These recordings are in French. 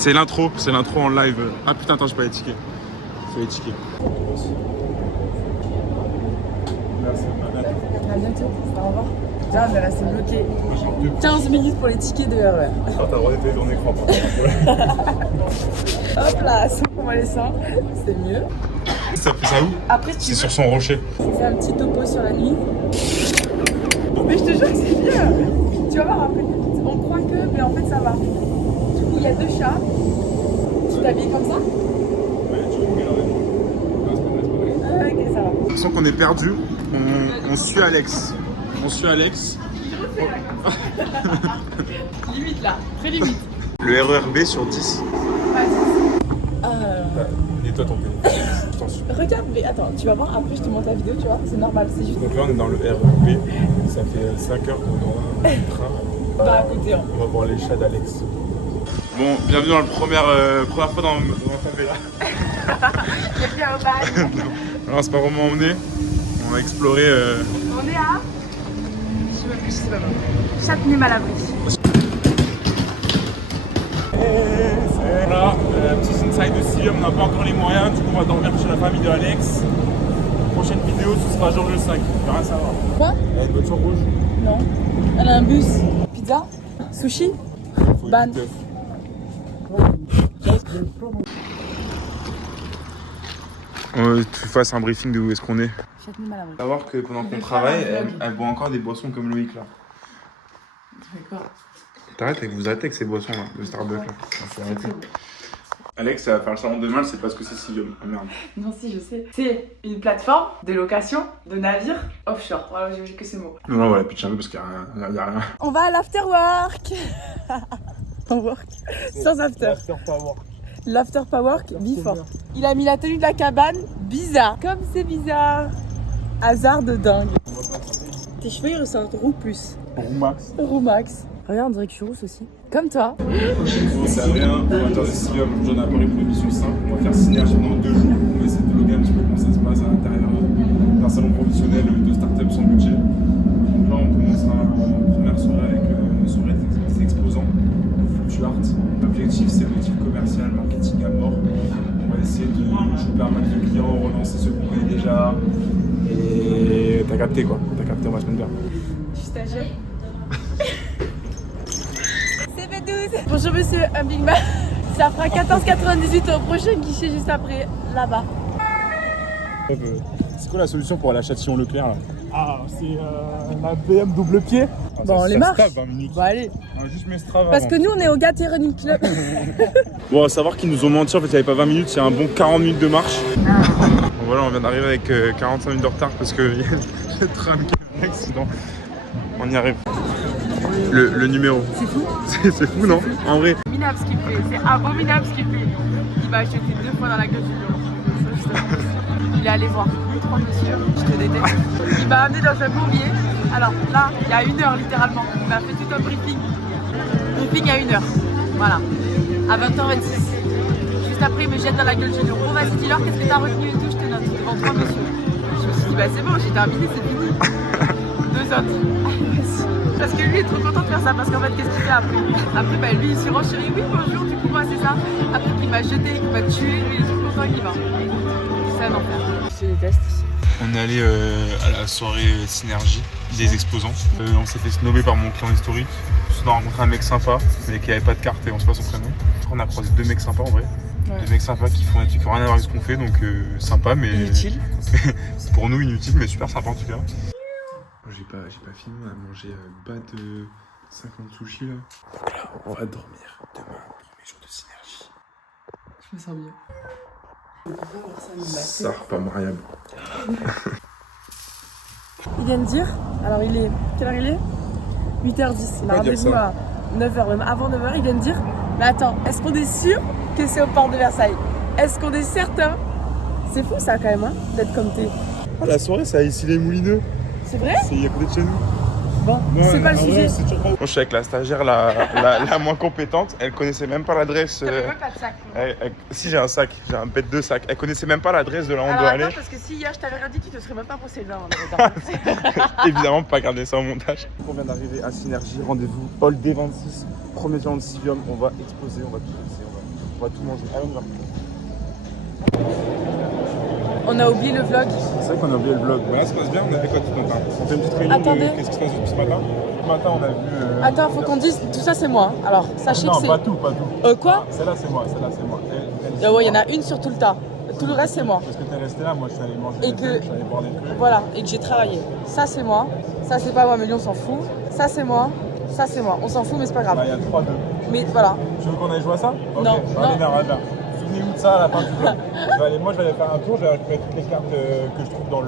C'est l'intro en live. Ah putain, attends, j'ai pas les tickets. C'est les tickets. Merci. À bientôt. Au revoir. Là, on est resté bloqué 15 minutes pour les tickets de RER. Ah, t'as le droit d'éteindre ton écran, Hop là, sans qu'on va les seins, c'est mieux. Ça fait ça où? Après, C'est sur son rocher. On fait un petit topo sur la nuit. Mais je te jure que c'est bien. Tu vas voir après. On croit que, mais en fait, ça va. Du coup, il y a 2 chats. Tu t'habilles comme ça? Ok, ça va. On sent qu'on est perdu. On suit Alex. Limite là, très limite. Le RERB sur 10. Nettoie ton téléphone. Je t'en supplie. Regarde, mais attends, tu vas voir, après je te montre la vidéo, tu vois, c'est normal, c'est juste. Donc là, on est dans le RERB. Ça fait 5 heures qu'on est dans le train. Bah à côté, hein. On va voir les chats d'Alex. Bon, bienvenue dans la première fois dans ma favela. Il y a bien un bail. Alors, c'est pas vraiment où on est. On va explorer. On est à. Je sais pas moi. Châtenay-Malabry. Voilà, petit inside de Silium, on n'a pas encore les moyens, du coup on va dormir chez la famille de Alex. Prochaine vidéo, ce sera Georges 5, il va rien savoir. Quoi? Elle a une voiture rouge. Non. Elle a un bus. Pizza? Sushi? Ban. Tu fasses un briefing de où est-ce qu'on est. Châtenay-Malabry. Savoir que pendant qu'on vais travaille, faire un vlog. elle boit encore des boissons comme Loïc là. Tu fais quoi? Vous arrêtez avec ces boissons là, de Starbucks là. Faut arrêter. Alex, ça va faire le salon de demain, c'est parce que c'est Silium. Ah merde. Non, si, je sais. C'est une plateforme de location de navires offshore. Voilà, j'ai vu que ces mots. Non, voilà, pitch un peu parce qu'il y a rien. On va à l'afterwork. On work. Sans after. L'after pas work, before. Il a mis la tenue de la cabane, bizarre. Comme c'est bizarre. Hasard de dingue. Tes cheveux ils ressortent roux plus. Max. Roux max. Regarde, on dirait que je suis rousse aussi. Comme toi. C'est rien, on va faire des Silium, j'en ai appris une émission simple. On va faire synergie dans 2 jours. On va essayer de vlogger un petit peu comment ça se passe à l'intérieur d'un salon professionnel de start-up sans budget. Donc là, on commencera la première soirée avec une soirée des exposants, FluctuArt. L'objectif, c'est l'objectif commercial, marketing à mort. On va essayer de choper un max de clients, relancer ceux qu'on connaît déjà. Et t'as capté quoi, on va se mettre bien. Je suis stagiaire. CB12. Bonjour monsieur, un Big Mac. Ça fera 14,98 au prochain guichet juste après, là-bas. C'est quoi la solution pour aller à Châtillon-Leclerc là? Ah, c'est la BM double pied. Ah, Bon, on les marche. 20 minutes. Bon, allez. On va juste mes Strava. Parce que nous, on est au Gaté Running Club. Bon, à savoir qu'ils nous ont menti, en fait, il n'y avait pas 20 minutes, c'est un bon 40 minutes de marche. Bon, voilà, on vient d'arriver avec 45 minutes de retard parce que y a le tram qui a un accident. On y arrive. Le numéro. C'est fou. C'est fou, non? En vrai. Minable ce qu'il fait, c'est abominable ce qu'il fait. Il m'a jeté 2 fois dans la gueule du lion. Il est allé voir 3 messieurs, je te déteste. Il m'a amené dans un bourbier. Alors là, il y a 1 heure littéralement, il m'a fait tout un briefing. Briefing à 1 heure. Voilà. À 20h26. Juste après, il me jette dans la gueule du lion. Bon, vas-y, dis-leur, qu'est-ce que t'as retenu et tout, je te note. Devant 3 messieurs. Je me suis dit, bah c'est bon, j'ai terminé, c'est fini. 2 autres. Allez, vas-y. Parce que lui est trop content de faire ça, parce qu'en fait, qu'est-ce qu'il fait après? Après, bah lui, il se renchérit, oui, bonjour, du coup, moi, c'est ça. Après qu'il m'a jeté, qu'il m'a tué, lui, il est trop content qu'il va. C'est un enfer. Je déteste. On est allé à la soirée Synergie des exposants. On s'est fait snobber par mon client historique. On a rencontré un mec sympa, mais qui avait pas de carte et on sait pas son prénom. On a croisé 2 mecs sympas en vrai. Ouais. 2 mecs sympas qui font un truc qui n'ont rien à voir avec ce qu'on fait, donc sympa, mais. Inutile. Pour nous, inutile, mais super sympa en tout cas. J'ai pas fini, on a mangé bas de 50 sushis là. Donc là, on va dormir demain, premier jour de Synergie. Je me sens bien. Ça pas mariable. Il vient de dire, alors il est, quelle heure il est 8h10, il a rendez-vous à 9h, même avant 9h, il vient de dire, mais attends, est-ce qu'on est sûr que c'est au port de Versailles? Est-ce qu'on est certain? C'est fou ça quand même, hein, d'être comme t'es. Ah, la soirée, c'est à Issy-les-Moulineaux. C'est vrai? C'est à côté de chez nous. Bon, c'est pas le sujet. Moi, je suis avec la stagiaire la moins compétente. Elle connaissait même pas l'adresse. T'avais même pas de sac. Si j'ai un sac, j'ai un bête de sac. Elle connaissait même pas l'adresse de là où on Alors doit attends, aller. parce que si hier je t'avais rien dit, tu te serais même pas posé là. Évidemment, pas garder ça au montage. On vient d'arriver à Synergie, rendez-vous Hall D26, premier jour de Silium. On va exposer, on va tout laisser, on va On va tout manger. Allez, on y va. On a oublié le vlog. C'est vrai qu'on a oublié le vlog. Bah, là, ça se passe bien, on a fait quoi ce matin? On fait une petite réunion Attendez. de qu'est-ce qui se passe depuis ce matin. Ce matin, on a vu... Attends, faut qu'on dise, tout ça c'est moi. Alors, sachez non, que c'est... pas tout. Quoi? Celle-là, c'est moi. Ouais, il y en a une sur tout le tas. Tout le reste c'est moi. Parce que t'es resté là, moi je suis allé manger Et des que- trucs, je suis allé boire des trucs. Voilà, et que j'ai travaillé. Ça c'est moi. Ça c'est pas moi, mais lui on s'en fout. Ça c'est moi. Ça c'est moi. On s'en fout, mais c'est pas grave. Bah, il y a 3-2. Mais voilà. Tu veux qu'on aille jouer à ça? Ok. Non, Allez, non. là. Souvenez-vous de ça à la fin du vlog. Moi je vais aller faire un tour, je vais récupérer toutes les cartes que je trouve dans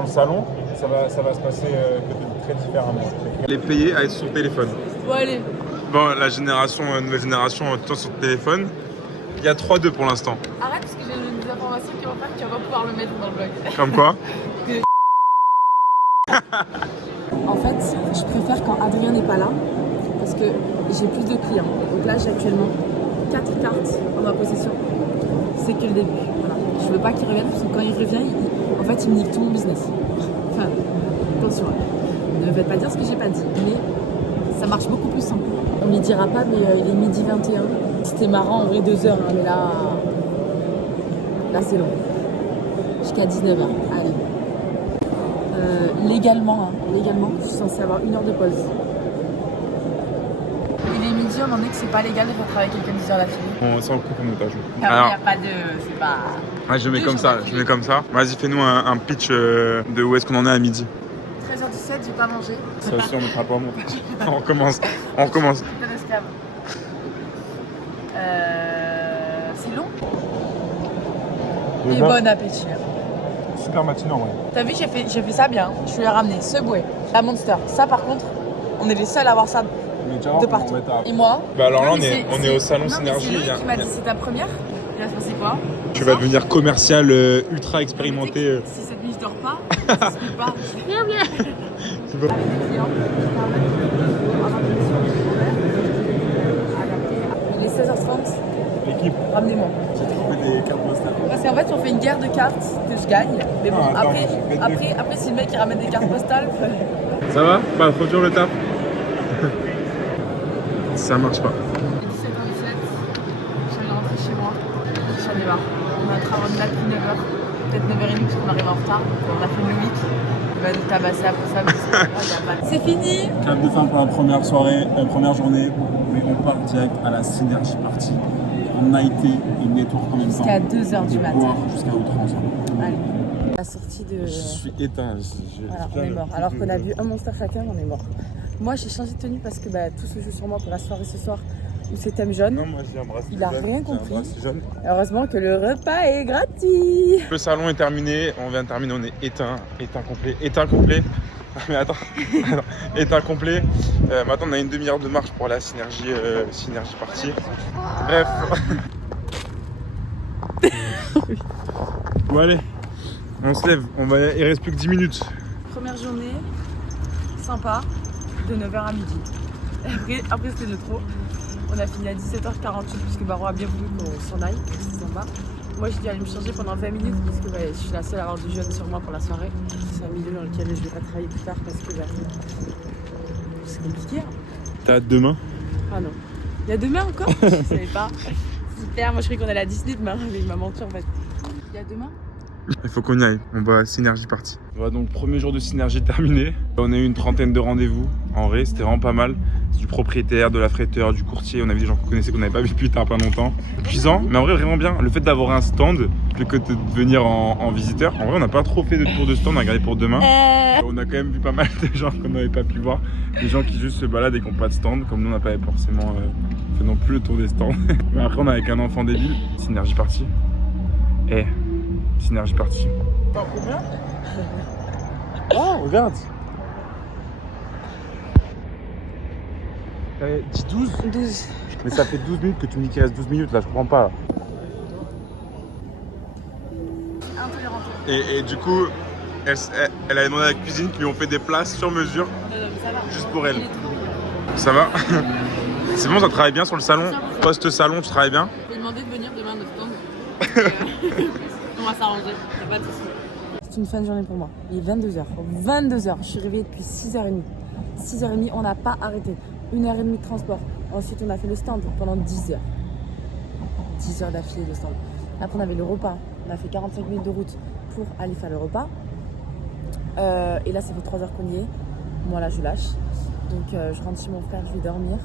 le salon. Ça va se passer peut-être très différemment. Les payer à être sur le téléphone. Bon allez. Bon, la nouvelle génération, tout le temps sur le téléphone. Il y a 3-2 pour l'instant. Arrête parce que j'ai des informations qui vont faire que tu vas pas pouvoir le mettre dans le vlog. Comme quoi? En fait, je préfère quand Adrien n'est pas là parce que j'ai plus de clients. Donc là, j'ai actuellement 4 cartes en ma possession. C'est que le début. Voilà. Je veux pas qu'il revienne parce que quand il revient, en fait, il me nique tout mon business. Enfin, attention. Ne faites pas dire ce que j'ai pas dit, mais ça marche beaucoup plus simple. On lui dira pas, mais il est midi 21. C'était marrant en vrai 2 heures, hein, mais là c'est long. Jusqu'à 19h. Allez. Légalement, je suis censée avoir 1 heure de pause. Il est midi, on en est que c'est pas légal de faire travailler quelqu'un 10 heures d'affilée. On s'en coupe au montage. Il n'y a pas de... c'est pas... Ouais, je mets Deux comme jours ça, d'affilée. je mets comme ça. Vas-y, fais-nous un pitch de où est-ce qu'on en est à midi. 13h17, j'ai pas mangé. Ça aussi, on mettra pas au montage. On recommence. Putain d'esclave. C'est long. Et bon appétit. Super matinant, ouais. T'as vu, j'ai fait ça bien. Je lui ai ramené Subway, la Monster. Ça, par contre, on est les seuls à avoir ça Mais déjà, de partout. Et moi. Bah alors là, Non, on mais est au salon non, mais Synergie. C'est il y a- lui qui m'a dit c'est ta première. Il a se passé quoi? Tu vas devenir commercial ultra expérimenté. Si cette nuit je dors pas, ça se fait pas. Bien. Avec des clients qui permettent d'avoir des missions horaires. Il est 16h30, L'équipe, ramenez-moi. j'ai trouvé des cartes postales. Parce qu'en fait, on fait une guerre de cartes que je gagne. Mais bon, Ah, attends, je vais te après, si le mec il ramène des cartes postales, Ça va? Bah, faut toujours le taf. Ça marche pas. 17h17, je suis rentrée chez moi. J'en ai marre. On a travaillé là depuis 9h, peut-être 9h30 parce qu'on arrive en retard. On a fait le 8. Il va nous tabasser après ça. Mais c'est pas grave, y a pas de- C'est fini! Clap de fin pour la première soirée, première journée. Mais on part direct à la Synergie Party. On a été et network en même temps. Jusqu'à 2h du De matin. boire jusqu'à outrance. Allez. La sortie de. Je suis éteint. Voilà, on est mort. Alors qu'on a vu un monster chacun, on est mort. Moi, j'ai changé de tenue parce que tout se joue sur moi pour la soirée ce soir où c'est thème jaune. Non, moi j'ai embrassé. Il a rien compris. J'ai embrassé jeune. Heureusement que le repas est gratuit. Le salon est terminé, on vient de terminer, on est éteint complet. Mais attends, éteint complet. Maintenant on a une demi-heure de marche pour la Synergie Party. Bref. Bon allez, on se lève, il reste plus que 10 minutes. Première journée, sympa, de 9h à midi. Après c'était de trop. On a fini à 17h48 puisque Baro a bien voulu qu'on s'en aille, c'est sympa. Moi j'ai dû aller me changer pendant 20 minutes parce que je suis la seule à avoir du jeûne sur moi pour la soirée. C'est un milieu dans lequel je vais pas travailler plus tard parce que c'est compliqué. Hein. T'as hâte demain? Ah non. Il y a demain encore? Je savais pas. Super, moi je croyais qu'on allait à Disney demain, mais il m'a menti en fait. Il y a demain? Il faut qu'on y aille, on va à Synergie Party. Voilà, donc premier jour de Synergie terminé. On a eu une trentaine de rendez-vous. En vrai, c'était vraiment pas mal. Du propriétaire, de la fretteur, du courtier. On avait des gens qu'on connaissait qu'on n'avait pas vu depuis pas longtemps. Épuisant, mais en vrai vraiment bien. Le fait d'avoir un stand plutôt que de venir en visiteur. En vrai, on n'a pas trop fait de tour de stand, on a gardé pour demain. On a quand même vu pas mal de gens qu'on n'avait pas pu voir. Des gens qui juste se baladent et qui n'ont pas de stand. Comme nous, on n'a pas forcément fait non plus le tour des stands. Mais après, on est avec un enfant débile. Synergie Party. Synergie Party. Oh, regarde. T'avais dit 12 12. Mais ça fait 12 minutes que tu me dis qu'il reste 12 minutes là, je comprends pas. Intolérante. Et du coup, elle a demandé à la cuisine qui lui ont fait des plats sur mesure Non, mais ça va. juste pour elle. Il est trop mignon. Ça va? C'est bon, ça travaille bien sur le salon? Post-salon, tu travailles bien? Je vais demander de venir demain à notre stand. On va s'arranger, y'a pas de soucis. C'est une fin de journée pour moi. Il est 22h. 22h, je suis réveillée depuis 6h30. 6h30, on n'a pas arrêté. 1h30 de transport. Ensuite, on a fait le stand pendant 10h. 10 heures d'affilée de stand. Après, on avait le repas. On a fait 45 minutes de route pour aller faire le repas. Et là, ça fait 3 heures qu'on y est. Moi, là, je lâche. Donc, je rentre chez mon frère, je vais dormir.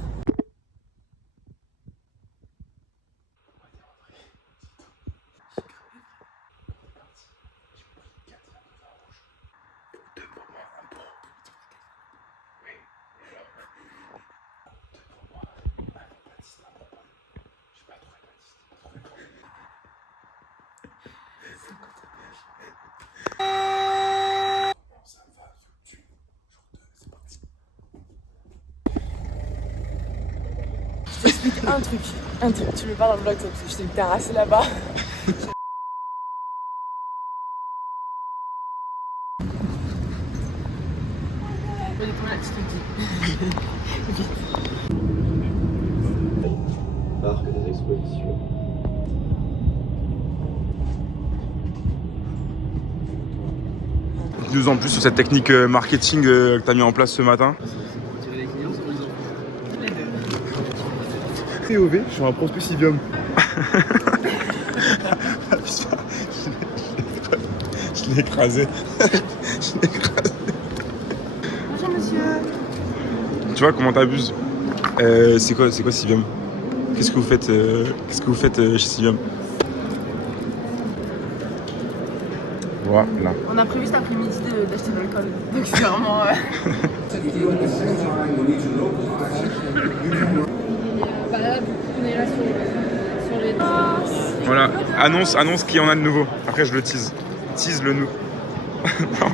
Un truc, tu le vois dans le vlog, parce que je t'ai terrassé là-bas. Les toilettes, je te le dis. Parc des expositions. Dis-nous en plus sur cette technique marketing que tu as mis en place ce matin. TOV, je suis un prospect Civium. Je l'ai écrasé. Bonjour monsieur. Tu vois comment t'abuses. C'est quoi Civium? Qu'est-ce que vous faites chez Civium? Voilà. On a prévu cet après-midi d'acheter de l'alcool. Donc c'est vraiment... Voilà, annonce qu'il y en a de nouveau. Après je le tease. Tease-le nous. Non.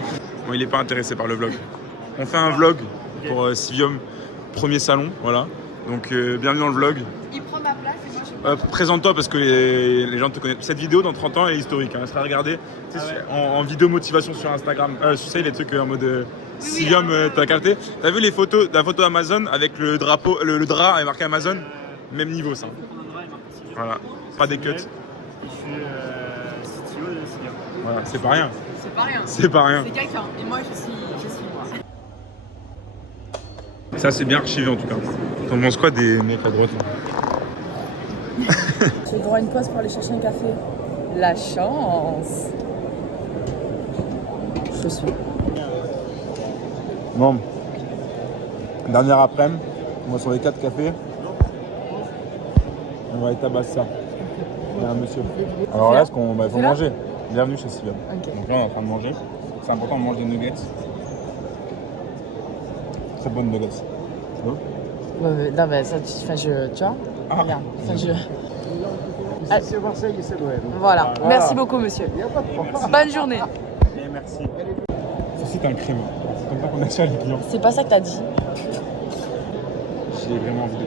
Bon, il est pas intéressé par le vlog. On fait un vlog pour Civium, premier salon, voilà. Donc bienvenue dans le vlog. Il prend ma place et moi je... Présente-toi parce que les gens te connaissent. Cette vidéo dans 30 ans elle est historique, hein. Elle sera regardée en vidéo motivation sur Instagram. Tu sais les trucs en mode Civium, t'as capté? T'as vu la photo Amazon avec le drapeau, le drap avec marqué Amazon? Même niveau ça. Voilà, pas des cuts. Je suis CTO de Civium. Voilà, c'est pas rien. C'est pas rien. C'est pas rien. C'est quelqu'un. Et moi je suis moi. Ça c'est bien archivé en tout cas. T'en penses quoi des mecs à droite là? J'ai le droit à une pause pour aller chercher un café. La chance. Je suis. Bon. Dernière après-midi, on va sur les 4 cafés. On va aller tabasser ça. Il y a un monsieur. Alors là, faut manger. Bienvenue chez Civium. Okay. Donc là, on est en train de manger. C'est important de manger des nuggets. Très bonnes nuggets. Tu veux? Non mais ça, tu vois. Regarde. C'est Marseille et c'est l'OM. Voilà. Merci beaucoup monsieur. Il n'y a pas de problème. Bonne journée. Et merci. Ça c'est un crime. C'est comme ça qu'on attire les clients. C'est pas ça que t'as dit. J'ai vraiment envie de...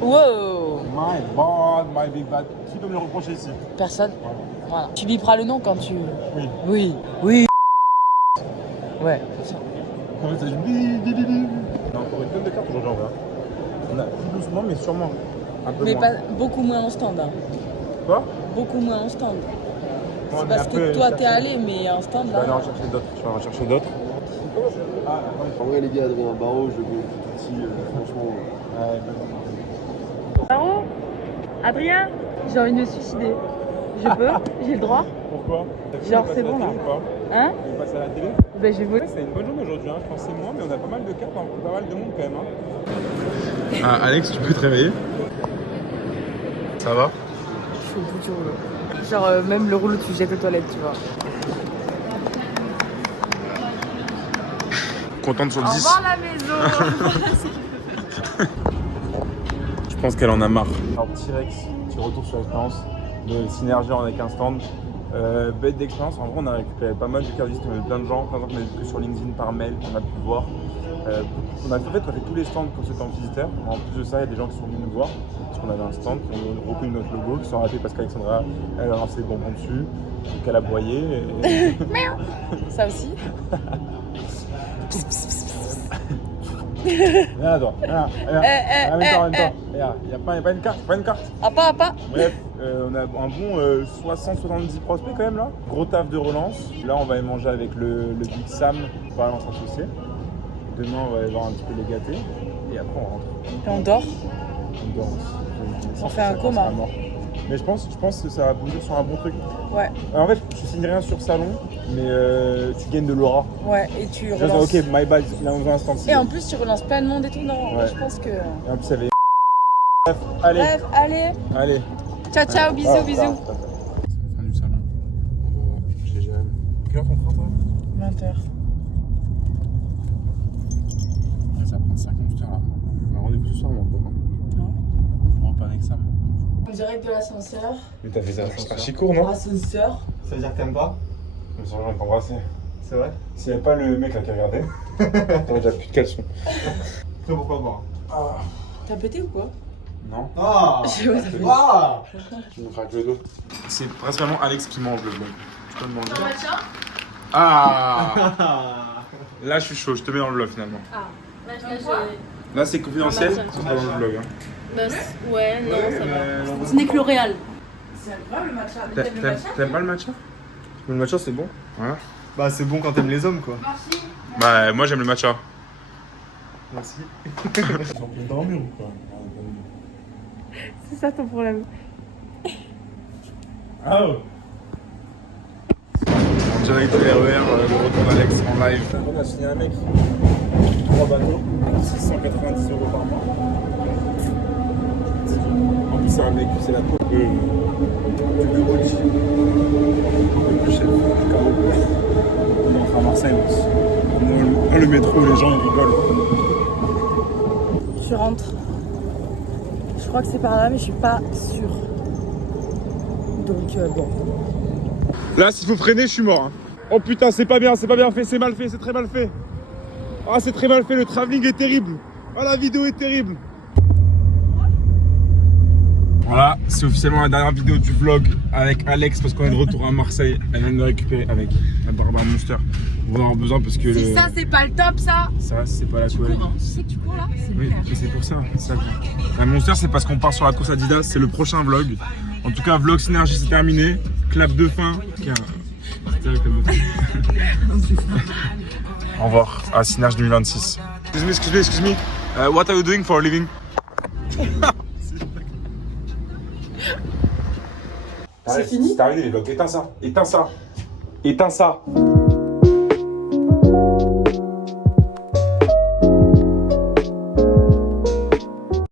Wow. My bad, my big bad. Qui peut me le reprocher ici? Personne. Voilà. Tu biperas le nom quand tu... Oui. Oui. Oui. Ouais. En fait, ça dit... On a encore une tonne de cartes aujourd'hui en vrai. On a plus doucement mais sûrement un peu Mais moins. pas beaucoup moins en stand. Hein. Quoi? Beaucoup moins en stand. Ouais, C'est mais parce après, que toi t'es chercher- allé, mais en stand Je vais aller là. en chercher d'autres. Je vais en chercher d'autres. En vrai, les gars, Adrien Barraud, je le vois tout petit, franchement. Bravo. Adrien, j'ai envie de me suicider. Je peux? J'ai le droit? Pourquoi? Genre, c'est bon, là. Hein? Il passe à la télé? Ben j'ai voté. C'est une bonne journée aujourd'hui, hein. Je pensais moins, mais on a pas mal de cartes, pas mal de monde quand même. Hein. Ah, Alex, tu peux te réveiller? Ça va? Je suis au bout du rouleau. Genre même le rouleau tu jettes aux toilettes, tu vois. Contente sur le Au 10? revoir la maison. Je pense qu'elle en a marre. Alors, T-Rex, petit retour sur l'expérience de synergie avec un stand. Bête d'expérience, en vrai on a récupéré pas mal de cartes de visite, on a eu plein de gens, par exemple on a vu que sur LinkedIn par mail, on a pu voir. On a fait tous les stands pour ceux qui sont visiteurs. En plus de ça, il y a des gens qui sont venus nous voir parce qu'on avait un stand, qui ont reconnu notre logo, qui sont rappelés parce qu'Alexandra elle a lancé des bonbons dessus, qu'elle a broyé. Et... Ça aussi. Viens là, toi. Viens là. Il n'y a pas une carte, pas une carte. Ah pas. Bref, on a un bon 60-70 prospects quand même là. Gros taf de relance. Là, on va aller manger avec le Big Sam, par exemple, associé. Demain, on va aller voir un petit peu les gâtés. Et après, on rentre. Et on dort. On dort aussi. On fait un coma. Mais je pense que ça va aboutir sur un bon truc. Ouais, Alors, en fait, tu signes rien sur salon, mais tu gagnes de l'aura. ouais, et tu Je relances. dis, ok, my bad, il a besoin d'instant. Et en plus, tu relances plein de monde et tout. Non, Ouais. je pense que. Et en plus, il y avait. Bref, allez. Bref, allez. Allez. Ciao, ciao, bisous, Ah, bisous. Fin du salon. J'ai jamais. Quelle heure t'en prends toi 20h. Ça prend 50 heures là. On a rendez-vous ce soir, moi, quoi. Non. On va pas d'examen. En direct de l'ascenseur. Mais t'as fait ça archi court, non? Ascenseur. Ça veut dire que t'aimes pas? Mais ça va t'embrasser. C'est vrai? S'il n'y avait pas le mec là qui regardait, t'aurais déjà plus de caleçon. Toi, pourquoi pas? T'as pété ou quoi? Non? Ah! Je sais pas, ça fait. Ah! Tu me craques le dos. C'est principalement Alex qui mange le vlog. Tu peux me manger. Ah! Là, je suis chaud, je te mets dans le vlog finalement. Ah, là, je Là, c'est confidentiel, Ah, ce sera dans le vlog. Hein. Ouais, non, ça va. mais- Ce n'est que L'Oréal. C'est incroyable le matcha. Mais t'aimes le matcha? T'aimes pas le matcha? Le matcha, c'est bon? Ouais. Bah, c'est bon quand t'aimes les hommes, quoi. Bah, moi j'aime le matcha. Merci. Ils ont pu dormir ou quoi? C'est ça ton problème. Ah oh. En direct de RER, le retour d'Alex en live. On a signé un mec. 3 bateaux. 690 € par mois. En plus, c'est un mec, c'est la peau. Le Gucci. Le plus cher. On entre à Marseille, on le métro, les gens ils rigolent. Je rentre. Je crois que c'est par là, mais je suis pas sûre. Donc bon. Là, s'il faut freiner, je suis mort. Hein. Oh putain, c'est pas bien fait, c'est mal fait, c'est très mal fait. Ah, c'est très mal fait, le travelling est terrible. Ah, la vidéo est terrible. Voilà, c'est officiellement la dernière vidéo du vlog avec Alex parce qu'on est de retour à Marseille. Elle vient de le récupérer avec la Barbara Monster. On va en avoir besoin parce que Si ça c'est pas le top ça. ça, c'est pas la toilette. Tu sais que tu cours là? C'est Oui, clair. mais c'est pour ça. c'est ça. La Monster, c'est parce qu'on part sur la course Adidas. C'est le prochain vlog. En tout cas, vlog Synergie, c'est terminé. Clap de fin. C'était un clap de fin. Au revoir à Synergie 2026. Excuse me. What are you doing for a living? C'est fini? C'est terminé les vlogs. Éteins ça. Éteins ça. Éteins ça.